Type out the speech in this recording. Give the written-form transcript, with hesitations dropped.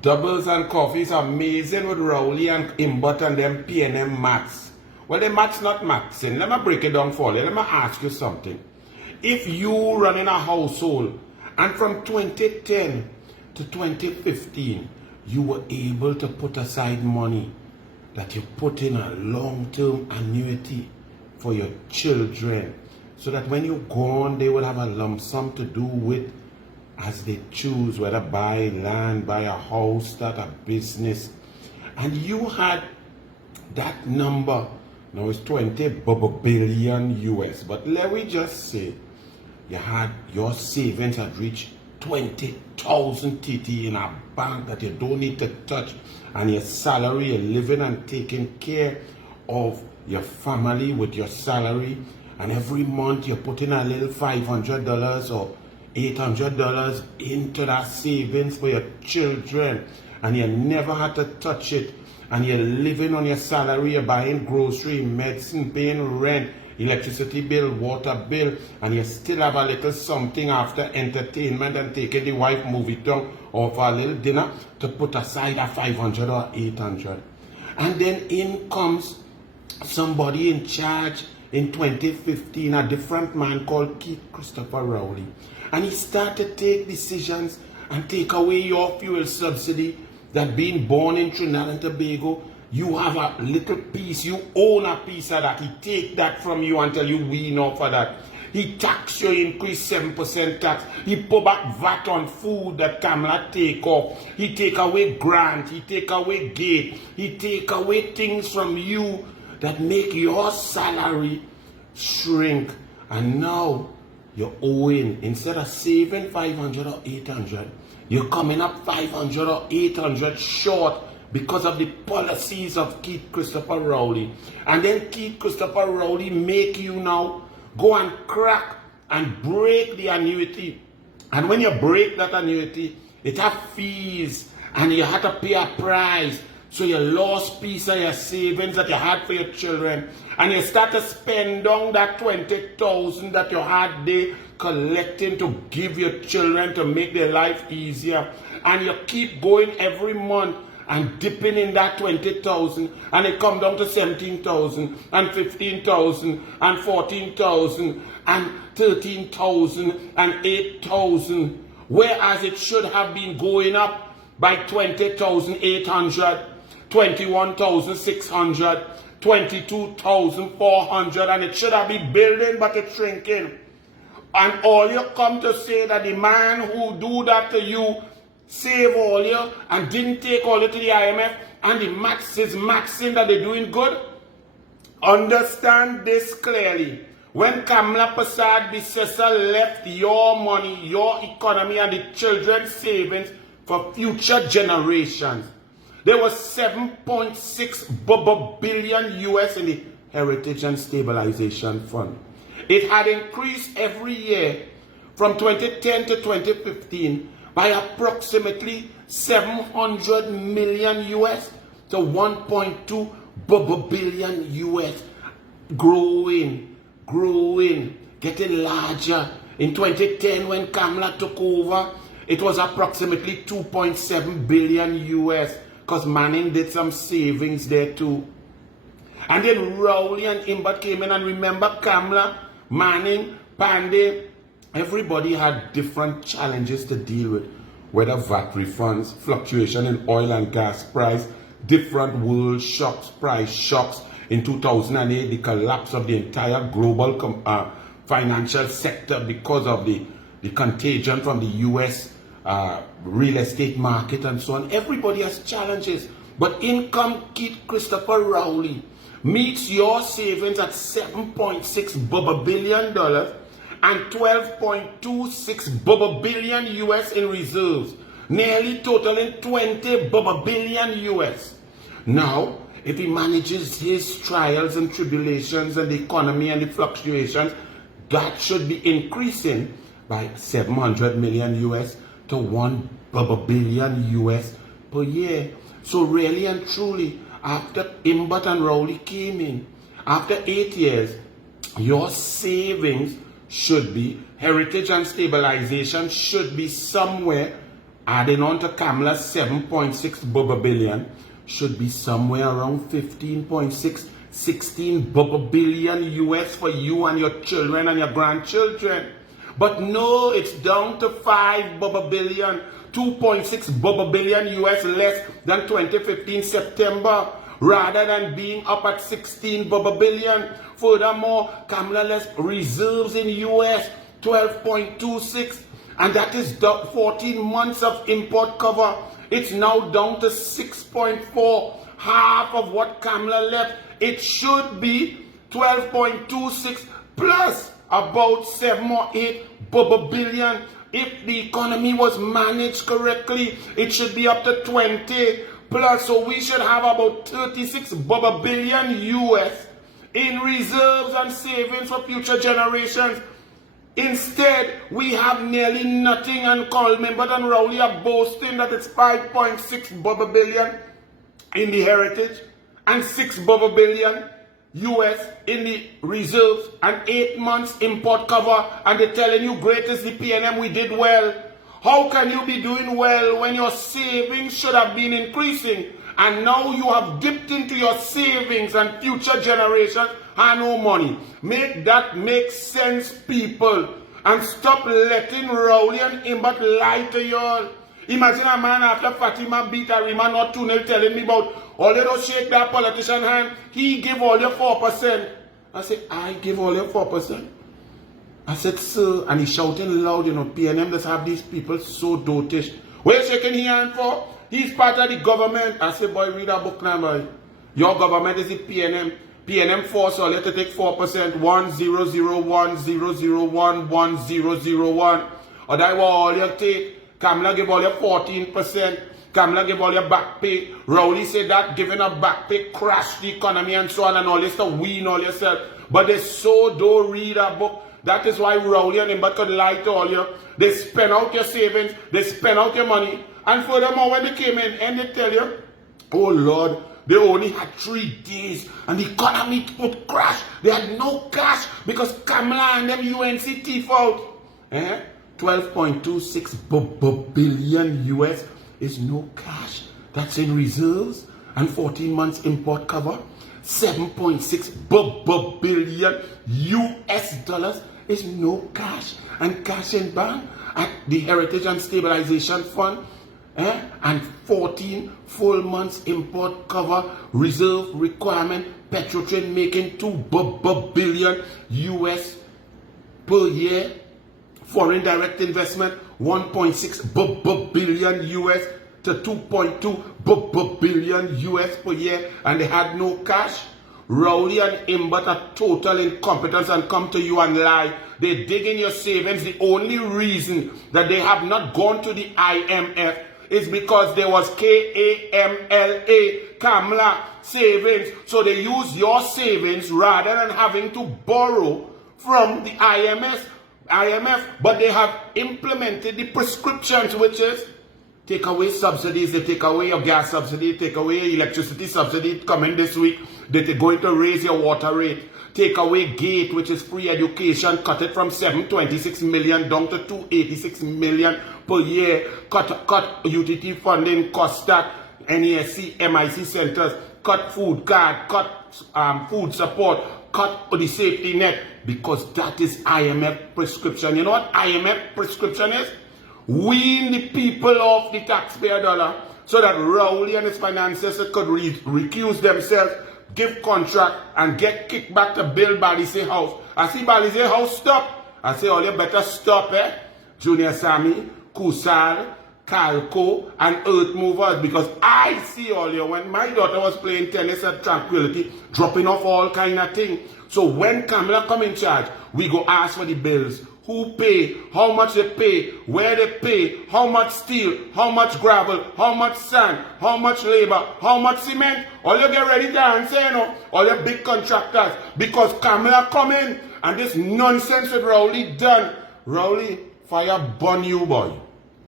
Doubles and coffees are amazing with Rowley and Imbot and them P&M maths. Well, the maths not maxing. Let me break it down for you. Let me ask you something. If you run in a household and from 2010 to 2015, you were able to put aside money that you put in a long-term annuity for your children so that when you're gone, they will have a lump sum to do with as they choose, whether buy land, buy a house, start a business. And you had that number, now it's 20 billion US, but let me just say, you had your savings had reached 20,000 TT in a bank that you don't need to touch, and your salary, you're living and taking care of your family with your salary, and every month you're putting a little $500 or $800 into that savings for your children, and you never had to touch it, and you're living on your salary, you're buying grocery, medicine, paying rent, electricity bill, water bill, and you still have a little something after entertainment and taking the wife movie down or for a little dinner to put aside at 500 or 800. And then in comes somebody in charge in 2015, a different man called Keith Christopher Rowley. And he started to take decisions and take away your fuel subsidy that being born in Trinidad and Tobago, you have a little piece, you own a piece of that. He take that from you until you wean off of that. He tax you, increase 7% tax. He put back VAT on food that Kamala take off. He take away grant, he take away gate, he take away things from you that make your salary shrink. And now you're owing, instead of saving 500 or 800, you're coming up 500 or 800 short because of the policies of Keith Christopher Rowley. And then Keith Christopher Rowley make you now go and crack and break the annuity. And when you break that annuity, it have fees and you have to pay a price. So you lost piece of your savings that you had for your children, and you start to spend on that 20,000 that you had there collecting to give your children to make their life easier. And you keep going every month and dipping in that 20,000, and it come down to 17,000 and 15,000 and 14,000 and 13,000 and 8,000, whereas it should have been going up by 20,800, 21,600, 22,400, and it should have been building, but it's shrinking. And all you come to say that the man who do that to you save all you and didn't take all you to the IMF, and the max is maxing that they're doing good. Understand this clearly. When Kamala Prasad Bissessa left your money, your economy, and the children's savings for future generations, there was 7.6 billion US in the Heritage and Stabilization Fund. It had increased every year from 2010 to 2015 by approximately 700 million US to 1.2 billion US. Growing, getting larger. In 2010, when Kamala took over, it was approximately 2.7 billion US, because Manning did some savings there too. And then Rowley and Imbot came in, and remember Kamala, Manning, Pandey, everybody had different challenges to deal with, whether VAT refunds, fluctuation in oil and gas price, different world shocks, price shocks. In 2008, the collapse of the entire global financial sector because of the contagion from the US real estate market and so on. Everybody has challenges. But income Keith Christopher Rowley meets your savings at $7.6 billion and 12.26 billion US in reserves, nearly totaling 20 billion US. Now, if he manages his trials and tribulations and the economy and the fluctuations, that should be increasing by 700 million US to 1 billion US per year. So really and truly, after Imbot and Rowley came in, after 8 years, your savings should be, heritage and stabilization should be somewhere adding on to Kamala's 7.6 billion, should be somewhere around 15.6, 16 billion US for you and your children and your grandchildren. But no, it's down to 5 billion, 2.6 billion US less than 2015 September, rather than being up at 16 billion. Furthermore, Kamala left reserves in US 12.26, and that is 14 months of import cover. It's now down to 6.4, half of what Kamala left. It should be 12.26 plus about 7 or 8 billion. If the economy was managed correctly, it should be up to 20 plus. So we should have about 36 billion US in reserves and savings for future generations. Instead, we have nearly nothing, and Coleman and ROWLEY are boasting that it's 5.6 billion in the heritage and 6 billion US in the reserves and 8 months import cover, and they're telling you great is the PNM, we did well. How can you be doing well when your savings should have been increasing, and now you have dipped into your savings and future generations have no money? Make that make sense, people, and stop letting ROWLEY and Imbot lie to you all. Imagine a man after Fatima beat Arima not 2-0 telling me about all you don't shake that politician hand, he give all your 4%. I said, I give all your 4%. I said, sir, and he's shouting loud, you know, PNM just have these people so dotish. What you shaking his hand for? He's part of the government. I said, boy, read a book now, boy. Your government is the PNM. PNM force all you to take 4%, 1001, 001, 1001. Or that was all you take. Kamala give all your 14%. Kamala give all your back pay. ROWLEY said that giving a back pay crashed the economy and so on, and all this to wean all yourself. But they so don't read a book. That is why ROWLEY and Imbot could lie to all you. They spend out your savings, they spend out your money. And furthermore, when they came in and they tell you, oh Lord, they only had 3 days and the economy would crash. They had no cash because Kamala and them UNC thief out. 12.26 billion US is no cash. That's in reserves and 14 months import cover. 7.6 billion US dollars is no cash. And cash in bank at the Heritage and Stabilization Fund. And 14 full months import cover, reserve requirement, Petrotrain making 2 billion US per year, foreign direct investment 1.6 billion US to 2.2 billion US per year, and they had no cash. ROWLEY and Imbot are total incompetence and come to you and lie. They dig in your savings. The only reason that they have not gone to the IMF is because there was KAMLA, Kamala savings. So they use your savings rather than having to borrow from the IMF. But they have implemented the prescriptions, which is take away subsidies. They take away your gas subsidy, take away your electricity subsidy coming this week. They're going to raise your water rate. Take away GATE, which is free education, cut it from 726 million down to 286 million per year. Cut utility funding, cost that, NESC, MIC centers, cut food card, cut food support, cut the safety net, because that is IMF prescription. You know what IMF prescription is? Wean the people off the taxpayer dollar so that ROWLEY and his financiers could recuse themselves, give contract, and get kicked back to build Balisay House. I see Balisay House stop. I say, all you better stop, Junior Sammy, Kusal, Calco, and Earth Movers, because I see all you when my daughter was playing tennis at Tranquility, dropping off all kind of things. So when Kamala come in charge, we go ask for the bills. Who pay, how much they pay, where they pay, how much steel, how much gravel, how much sand, how much labor, how much cement. All you get ready to answer, you know, all your big contractors, because Kamala come in and this nonsense with ROWLEY done. ROWLEY, fire burn you, boy.